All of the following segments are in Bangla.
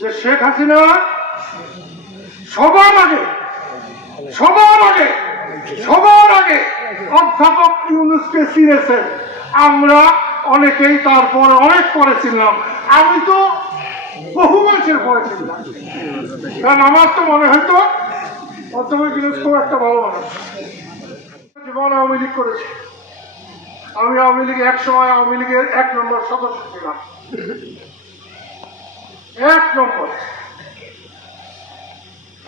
যে শেখ হাসিনা সবার আগে সবার আগে সবার আগে অধ্যাপক ইউনুসকে চিনেছেন। আমরা অনেকেই তারপর অনেক পরে ছিলাম আমি তো বহু মাসের পরে ছিলাম কারণ আমার তো মনে হয়তো অধ্যাপক ইউনুস খুব একটা ভালো মানুষ। জীবন আওয়ামী লীগ করেছি। আমি আওয়ামী লীগ এক সময় আওয়ামী লীগের এক নম্বর সদস্য ছিলাম। এক নম্বর।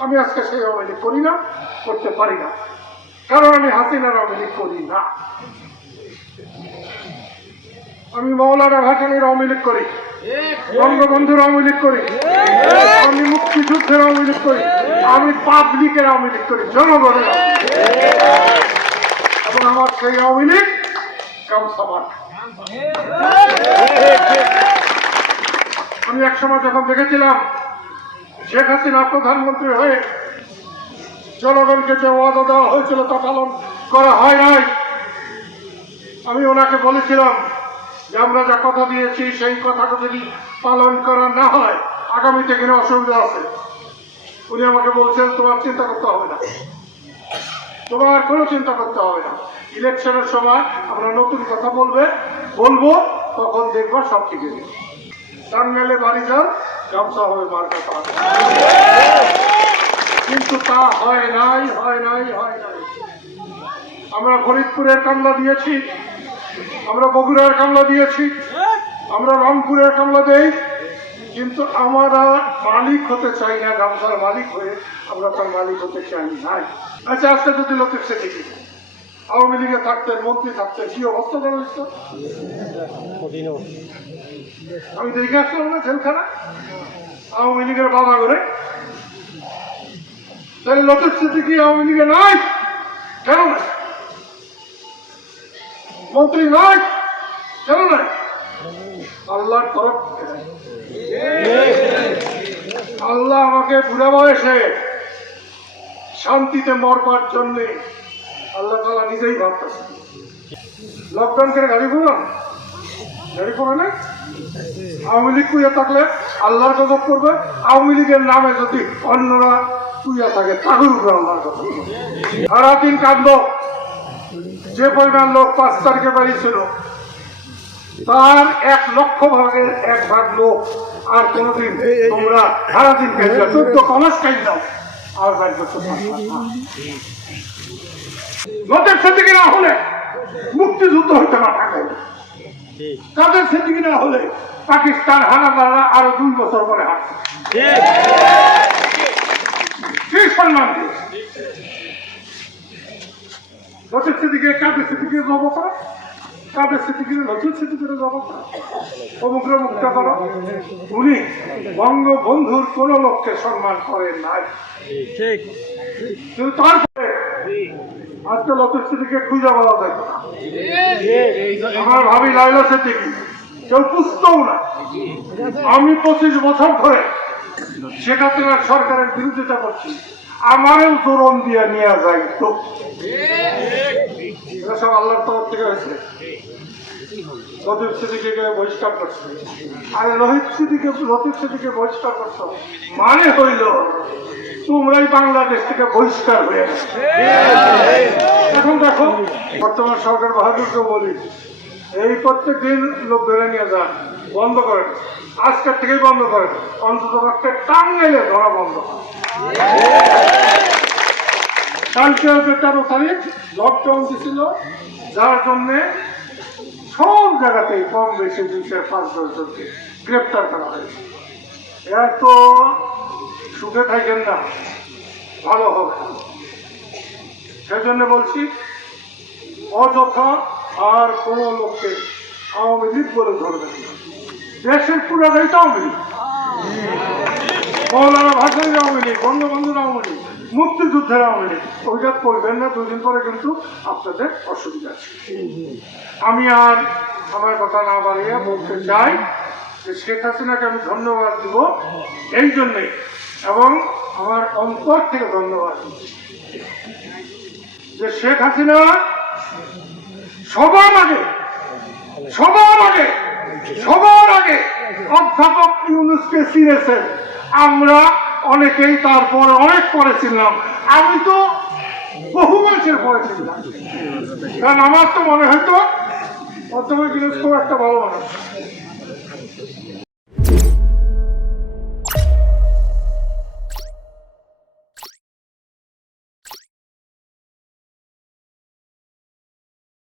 আমি আজকে সেই আওয়ামী লীগ করি না, করতে পারি না। কারণ আমি হাসিনার আওয়ামী লীগ করি না। আমি মৌলানা ভাসানির আওয়ামী লীগ করি। বঙ্গবন্ধুর আওয়ামী লীগ করি। আমি মুক্তিযুদ্ধের আওয়ামী লীগ করি। আমি পাবলিকের আওয়ামী লীগ করি, জনগণের এবং আমার সেই আওয়ামী লীগ কামসামাট আমি এক সময় যখন দেখেছিলাম, শেখ হাসিনা প্রধানমন্ত্রী হয়ে জনগণকে যে ওয়াদা দেওয়া হয়েছিল তা পালন করা হয় নাই। আমি ওনাকে বলেছিলাম যে আমরা যা কথা দিয়েছি, সেই কথাটা যদি পালন করা না হয়, আগামীতে কিনা অসুবিধা আছে। উনি আমাকে বলছেন, তোমার চিন্তা করতে হবে না। তোমার কোনো চিন্তা করতে হবে না। ইলেকশনের সময় আমরা নতুন কথা বলবে, বলব, তখন দেখব সব ঠিক আছে টাঙ্গালে বাড়ি যান, গামছা হবে মার কথা কিন্তু তা হয় নাই হয় নাই হয় নাই। আমরা ফরিদপুরের কামলা দিয়েছি, আমরা বগুড়ার কামলা দিয়েছি, আমরা রংপুরের কামলা দেই, কিন্তু আমরা মালিক হতে চাই না, গামছার মালিক হয়ে আমরা তার মালিক হতে চাই নাই। আচ্ছা আজকে যদি লতিফ সে দেখি আওয়ামী লীগে থাকতেন, মন্ত্রী থাকতেন, কি অবস্থা করা হচ্ছে আমি দেখে আসলাম না জেলখানা আওয়ামী লীগের বাবা করে। তাহলে লতিফ সিদ্দিকি আওয়ামী লীগে নাই কেন নাই মন্ত্রী নাই কেন নাই আল্লাহর তরফ আল্লাহ আমাকে বুড়া বয়সে শান্তিতে মরবার জন্য আল্লাহ নিজেই ভাবতেছে লকডাউন করে গাড়ি ঘুরান? গাড়ি করে না আওয়ামী লীগ কুইয়া থাকলে আল্লাহর গজব করবে। আওয়ামী লীগের নামে যদি অন্যরা কুইয়া থাকে তাদের উপরে আল্লাহর গজব। সারাদিন যে পরিমাণ লোক পাঁচ তারিখে বাড়িয়েছিল তার এক লক্ষ ভাগের এক ভাগ লোক আর কোনোদিন তোমরা সারাদিন পেয়েছ চোদ্দ দাও আর বাইর করতে নদের সেদিকে না হলে মুক্তিযুদ্ধ হইতে না থাকে তাদের সেদিকে না হলে পাকিস্তান হানাদাররা আরও দুই বছর পরে হাঁটছে কি সম্মান সেদিকে কাদের সেদিকে জব করা। কাদের সেদিকে জব করা। মুক্ত করো। উনি বঙ্গবন্ধুর কোন লোককে সম্মান করেন নাই। ঠিক। তারপরে আজকে লতুর স্মৃতিকে খুঁজে বলা যায়। না আমার ভাবি লাইলা সেদিকে কেউ পুষতেও না। আমি পঁচিশ বছর ধরে সেটা থেকে সরকারের বিরোধিতা করছি। আমারও তরুণ দিয়ে নিয়ে যায় তো। এটা সব আল্লাহর তরফ থেকে হয়েছে। লতিফ সিদ্দিকে বহিষ্কার করছে। আরে রোহিত সিদ্দিকে লতিফ সিদ্দিকে বহিষ্কার করছ। মানে হইল, তোমরাই বাংলাদেশ থেকে বহিষ্কার হয়ে এখন দেখো, বর্তমান সরকার বাহাদুরকে বলি, এই প্রত্যেক দিন লোক বেড়ে নিয়ে যান, বন্ধ করেন আজকের থেকেই বন্ধ করেন অন্তত একটা টান গেলে ধরা বন্ধ। কালকে তেরো তারিখ লকডাউন দিছিল। যার জন্যে সব জায়গাতেই কম বেশি দুই চার পাঁচ দশ জনকে গ্রেপ্তার করা হয়েছে। এত সুখে থাকেন না, ভালো হবে। সেজন্য বলছি, অযথা আর কোনো লোককে আওয়ামী লীগ বলে ধরবেন না। দেশের পুরাটাই তো আওয়ামী লীগ। মৌলানা ভাসানের আওয়ামী লীগ, বঙ্গবন্ধুর আওয়ামী লীগ। মুক্তিযুদ্ধের আওয়ামী ওইটা করবেন না, দুদিন পরে কিন্তু আপনাদের অসুবিধা আমি আর আমার কথা না বাড়িয়ে বলতে চাই যে শেখ হাসিনাকে আমি ধন্যবাদ দিব এই জন্যে এবং আমার অন্তর থেকে ধন্যবাদ। যে শেখ হাসিনা সবার আগে সবার আগে সবার আগে অধ্যাপক ইউনুসকে চিনেছেন আমরা অনেকেই তারপর অনেক পরে ছিলাম। আমি তো বহু বছর পরে ছিলাম। কারণ আমার তো মনে অধ্যাপক জিনিস খুব একটা ভালো মানুষ।